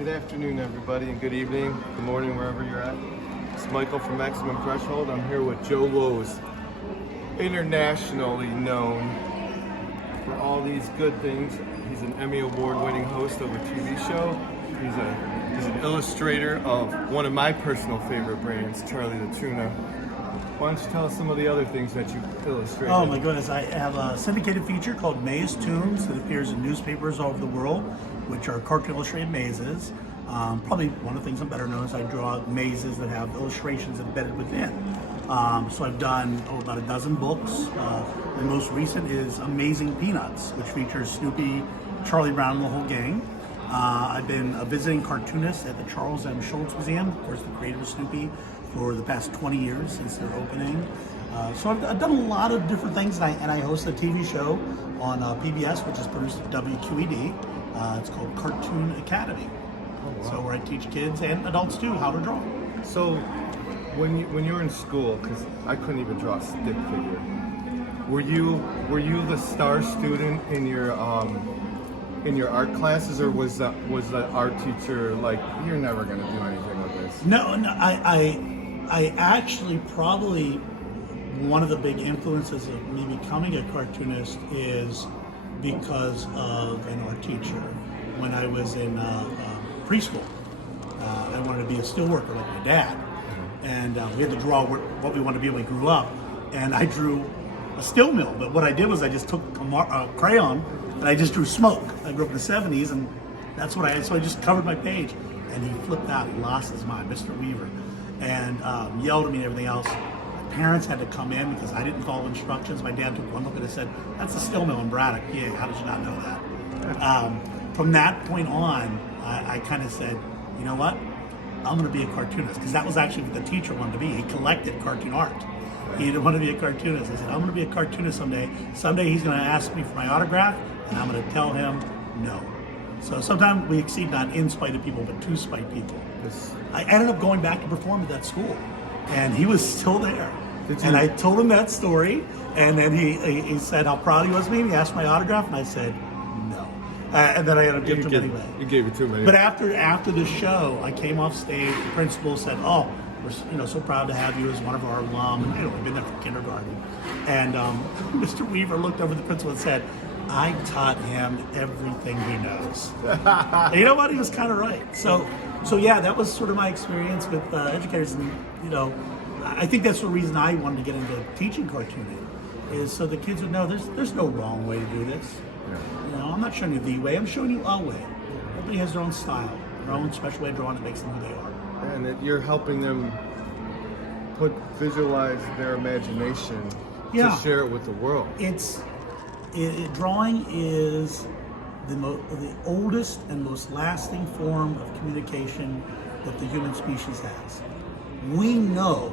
Good afternoon, everybody, and good evening, good morning, wherever you're at. It's Michael from Maximum Threshold. I'm here with Joe Lowe's, internationally known for all these good things. He's an Emmy Award-winning host of a TV show. He's an illustrator of one of my personal favorite brands, Charlie the Tuna. Why don't you tell us some of the other things that you illustrated? Oh my goodness, I have a syndicated feature called Maze Tunes that appears in newspapers all over the world, which are cartoon illustrated mazes. Probably one of the things I'm better known is I draw mazes that have illustrations embedded within. So I've done about a dozen books. The most recent is Amazing Peanuts, which features Snoopy, Charlie Brown, and the whole gang. I've been a visiting cartoonist at the Charles M. Schulz Museum, of course the creator of Snoopy, for the past 20 years since their opening. So I've done a lot of different things, and I host a TV show on PBS, which is produced at WQED. It's called Cartoon Academy. Oh, wow. So where I teach kids and adults too how to draw. So when you were in school, because I couldn't even draw a stick figure, were you the star student in your art classes, or was the art teacher like, you're never going to do anything with this? No, I actually probably one of the big influences of me becoming a cartoonist is because of an art teacher. When I was in preschool, I wanted to be a steelworker like my dad, and we had to draw what we wanted to be when we grew up, and I drew a steel mill. But what I did was I just took a crayon and I just drew smoke. I grew up in the 70s, and that's what I had. So I just covered my page, and he flipped out. He lost his mind, Mr. Weaver, and yelled at me and everything else. My parents had to come in because I didn't follow instructions. My dad took one look and said, "That's a steel mill in Braddock." Yeah, how did you not know that? From that point on, I kind of said, you know what? I'm going to be a cartoonist, because that was actually what the teacher wanted to be. He collected cartoon art. He didn't want to be a cartoonist. I said, I'm going to be a cartoonist someday. Someday he's going to ask me for my autograph, and I'm going to tell him no. So sometimes we exceed not in spite of people, but to spite people. I ended up going back to perform at that school, and he was still there. And I told him that story, and then he said how proud he was of me. He asked my autograph, and I said no. And then I ended up giving it to him anyway. You gave it to him anyway. But after the show, I came off stage. The principal said, "Oh, we're so proud to have you as one of our alum." And we've been there from kindergarten. And Mr. Weaver looked over at the principal and said, "I taught him everything he knows." And you know what? He was kind of right. So yeah, that was sort of my experience with educators. And I think that's the reason I wanted to get into teaching cartooning, is so the kids would know there's no wrong way to do this. Yeah. I'm not showing you the way, I'm showing you a way. Everybody has their own style, their own special way of drawing that makes them who they are. And that you're helping them visualize their imagination to share it with the world. Drawing is the oldest and most lasting form of communication that the human species has. We know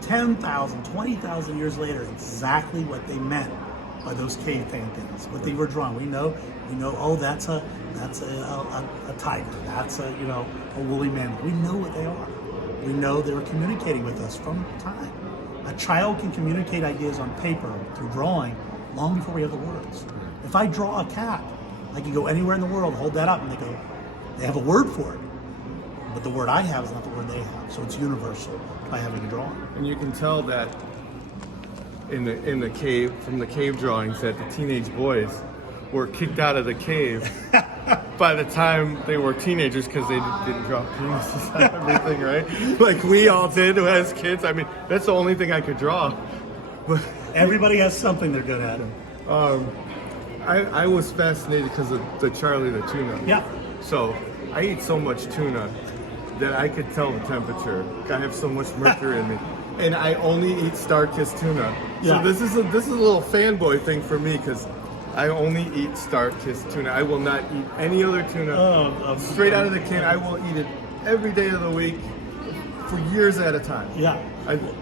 10,000, 20,000 years later exactly what they meant by those cave paintings, what they were drawing. We know. Oh, that's a tiger. That's a woolly mammoth. We know what they are. We know they were communicating with us from time. A child can communicate ideas on paper through drawing long before we have the words. If I draw a cat, I can go anywhere in the world, hold that up, and they have a word for it. But the word I have is not the word they have, so it's universal by having a drawing. And you can tell that in the cave, from the cave drawings, that the teenage boys were kicked out of the cave by the time they were teenagers, because they didn't draw penises and everything, right? Like we all did as kids. I mean, that's the only thing I could draw. Everybody has something they're good at. I was fascinated because of the Charlie the Tuna. Yeah. So I eat so much tuna that I could tell the temperature. I have so much mercury in me. And I only eat Star-Kissed tuna. Yeah. So this is a little fanboy thing for me, because I only eat Star-Kissed tuna. I will not eat any other tuna. Straight out of the can. I will eat it every day of the week for years at a time. Yeah.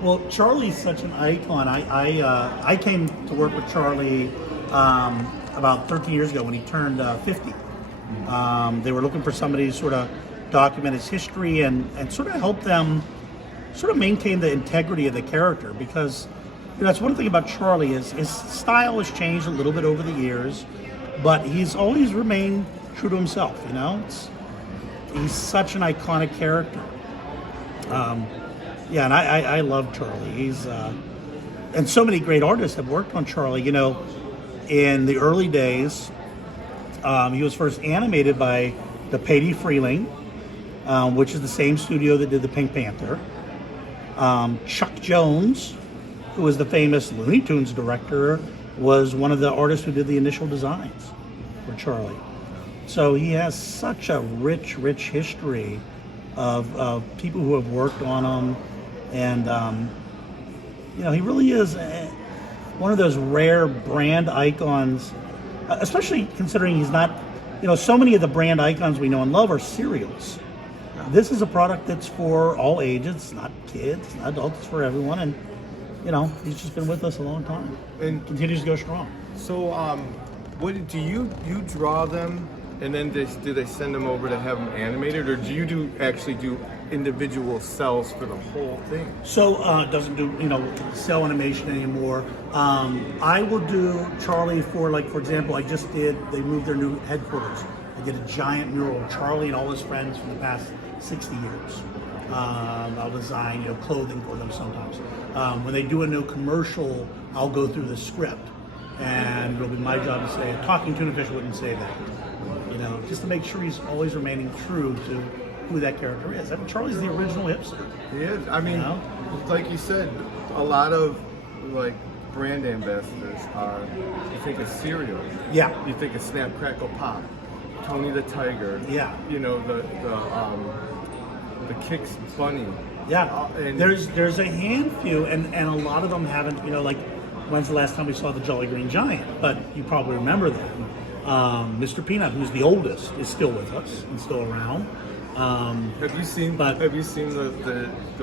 Well, Charlie's such an icon. I came to work with Charlie about 13 years ago when he turned 50. They were looking for somebody to sort of document his history and sort of help them sort of maintain the integrity of the character, because that's one thing about Charlie is his style has changed a little bit over the years, but he's always remained true to himself. he's such an iconic character. Yeah, and I love Charlie. He's and so many great artists have worked on Charlie. You know, in the early days, he was first animated by the Patty Freeling, which is the same studio that did the Pink Panther. Chuck Jones, who was the famous Looney Tunes director, was one of the artists who did the initial designs for Charlie. So he has such a rich history of people who have worked on him. And, you know, he really is one of those rare brand icons, especially considering he's not, you know, so many of the brand icons we know and love are cereals. This is a product that's for all ages, it's not kids, not adults, it's for everyone. And, you know, he's just been with us a long time and continues to go strong. So, what do you draw them, and then do they send them over to have them animated, or do you actually do individual cells for the whole thing? So doesn't do, you know, cell animation anymore. I will do Charlie for, like, for example, they moved their new headquarters. I did a giant mural of Charlie and all his friends for the past 60 years. I'll design, you know, clothing for them sometimes. When they do a new commercial, I'll go through the script, and it'll be my job to say, a talking tuna fish wouldn't say that. You know, just to make sure he's always remaining true to who that character is. I mean, Charlie's the original hipster. He is. I mean, You know? like you said, a lot of like brand ambassadors are. You think of cereal. Yeah. You think of Snap Crackle Pop, Tony the Tiger. Yeah. You know the Kix Bunny. Yeah, And there's a handful, and a lot of them haven't, you know, like, when's the last time we saw the Jolly Green Giant? But you probably remember them. Mr. Peanut, who's the oldest, is still with us and still around. Have you seen the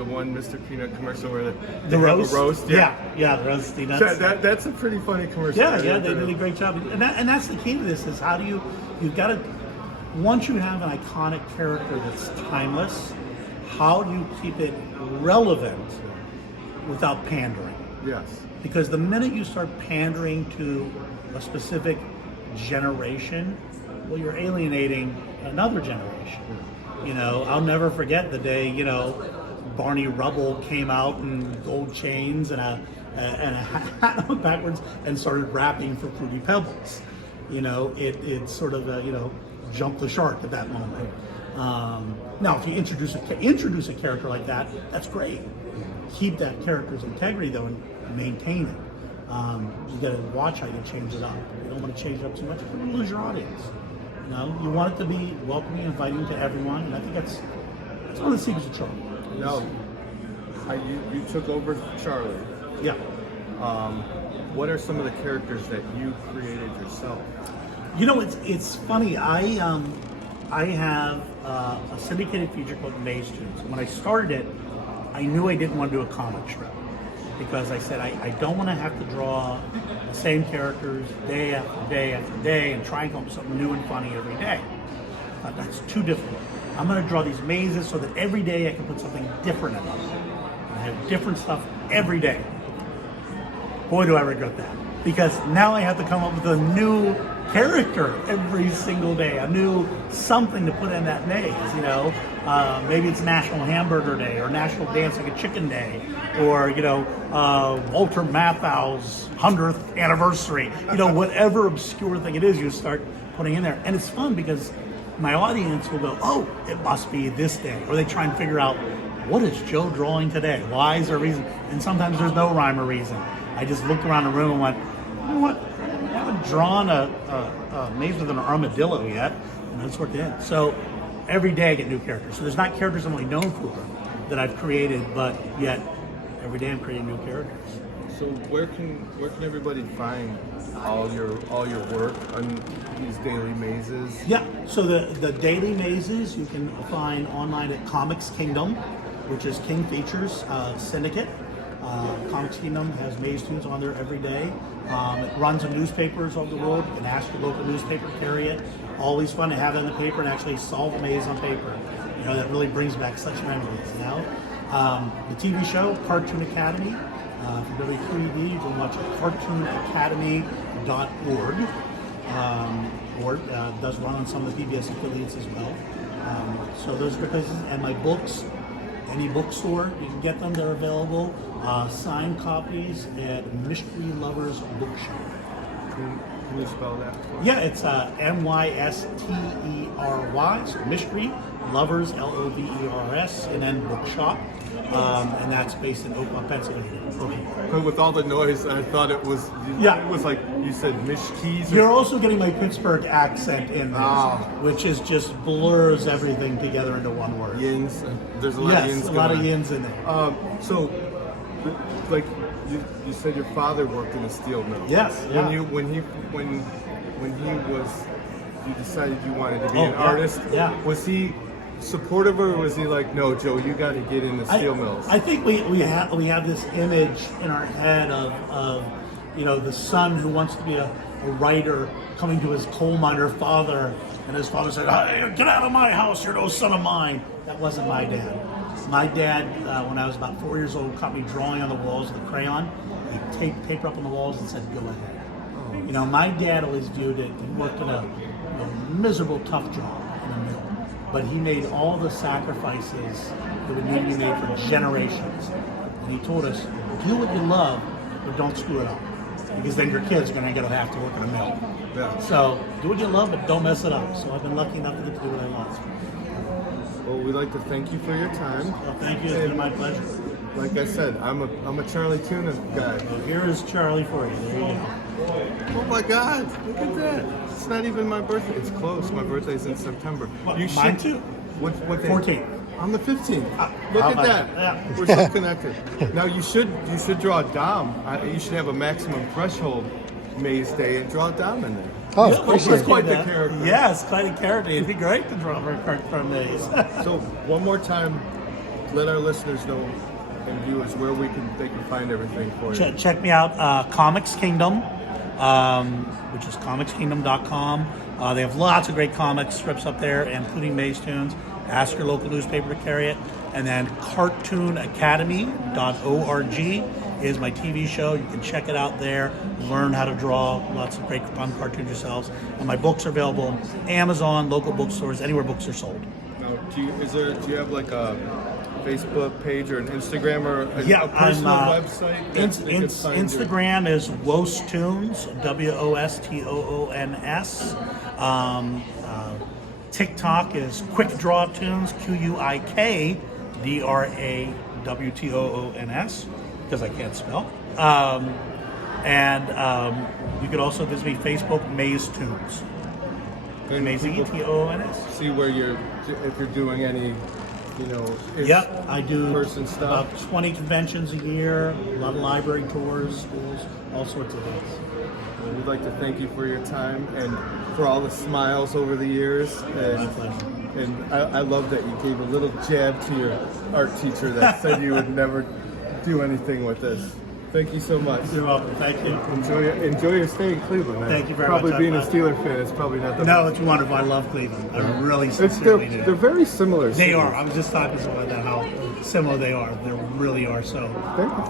one Mr. Peanut commercial where they The have roast? a roast? Yeah, the roast. That's a pretty funny commercial. Yeah, they did a great job. And that's the key to this, is how do you've got to, once you have an iconic character that's timeless, how do you keep it relevant without pandering? Yes. Because the minute you start pandering to a specific generation, well, you're alienating another generation. You know, I'll never forget the day, you know, Barney Rubble came out in gold chains and a hat backwards and started rapping for Fruity Pebbles. You know, it sort of, you know, jumped the shark at that moment. Now, if you introduce a character like that, that's great. Keep that character's integrity, though, and maintain it. You got to watch how you change it up. You don't want to change it up too much, you're going to lose your audience. You know, you want it to be welcoming, inviting to everyone, and I think that's one of the secrets of Charlie. No, you took over Charlie. Yeah. What are some of the characters that you created yourself? You know, it's funny. I have a syndicated feature called Maze Tunes. When I started it, I knew I didn't want to do a comic strip, because I said I don't want to have to draw the same characters day after day after day and try and come up with something new and funny every day. That's too difficult. I'm going to draw these mazes so that every day I can put something different in them. I have different stuff every day. Boy, do I regret that. Because now I have to come up with a new character every single day, a new something to put in that maze, you know. Maybe it's National Hamburger Day, or National Dancing a Chicken Day, or, you know, Walter Matthau's 100th anniversary. You know, whatever obscure thing it is, you start putting in there. And it's fun because my audience will go, oh, it must be this day. Or they try and figure out, what is Joe drawing today? Why is there a reason? And sometimes there's no rhyme or reason. I just looked around the room and went, you know what? I haven't drawn a maze with an armadillo yet, and that's what it is. So every day I get new characters. So there's not characters I'm only known for that I've created, but yet every day I'm creating new characters. So where can everybody find all your work on these daily mazes? Yeah, so the daily mazes you can find online at Comics Kingdom, which is King Features Syndicate. Comics Kingdom has Maze Tunes on there every day. It runs in newspapers all over the world. You can ask your local newspaper, carry it. Always fun to have it in the paper and actually solve a maze on paper. You know, that really brings back such memories, you know. The TV show, Cartoon Academy. If you're really 3D, you can watch it at cartoonacademy.org. Or it does run on some of the PBS affiliates as well. So those are the places. And my books, any bookstore, you can get them. They're available. Signed copies at Mystery Lovers Bookshop. Can you spell that? Yeah, it's MYSTERY, so Mystery Lovers, LOVERS, and then Bookshop. And that's based in Oakland, Pennsylvania. But with all the noise, I thought it was. Yeah. It was like you said, Mishkees. You're also getting my Pittsburgh accent in this, which is just blurs everything together into one word. Yins. There's a lot of yins. Yes, a lot of yins in there. So, like you said, your father worked in a steel mill. Yes. Yeah. When he was, you decided you wanted to be an artist. Yeah. Was he supportive, or was he like, no, Joe, you got to get into steel mills? I think we have this image in our head of the son who wants to be a writer coming to his coal miner father, and his father said, "Hey, get out of my house, you're no son of mine." That wasn't my dad. My dad, when I was about 4 years old, caught me drawing on the walls with a crayon. He taped paper up on the walls and said, "Go ahead." My dad always viewed it. He worked in a miserable, tough job in a mill, but he made all the sacrifices that would need to be made for generations. And he told us, "Do what you love, but don't screw it up, because then your kids are going to have to work in a mill." Yeah. So do what you love, but don't mess it up. So I've been lucky enough to get to do what I love. Well, we'd like to thank you for your time. Well, thank you. It's been my pleasure. Like I said, I'm a Charlie Tuna guy. Well, here is Charlie for you. There you go. Oh my God! Look at that. It's not even my birthday. It's close. My birthday's in September. Mine too. What day? 14th. On the 15th. Look how at about that. that? We're so connected. Now you should draw a Dom. You should have a maximum threshold maze day and draw a Dom in there. Oh, Yeah, appreciate That's it. quite the character. Yes, quite a character. It'd be great to draw for a character from these. So one more time, let our listeners know and viewers where they can find everything for you. Check me out, Comics Kingdom, which is comicskingdom.com. They have lots of great comic strips up there, including Maze Tunes. Ask your local newspaper to carry it. And then cartoonacademy.org is my TV show. You can check it out there, learn how to draw, lots of great fun cartoons yourselves. And my books are available on Amazon, local bookstores, anywhere books are sold. Now, do you have like a Facebook page or an Instagram or a personal website? Instagram is Wostoons, WOSTOONS. TikTok is Quick Draw Tunes, QUIKDRAWTOONS, because I can't spell. You could also visit me Facebook, Maze Tunes. Amazing ETOONS. See where if you're doing any, Yep, I do person stuff. about 20 conventions a year, a lot of library tours, schools, all sorts of things. We'd like to thank you for your time and for all the smiles over the years. My pleasure. And I love that you gave a little jab to your art teacher that said you would never do anything with this. Thank you so much. You're welcome. Thank you. Enjoy your stay in Cleveland, man. Thank you very probably much. Being a Steeler fan is probably not the No, it's wonderful. I love Cleveland. I really They're sincerely do. very similar. They are. I was just talking to someone about how similar they are. They really are so. Thank you.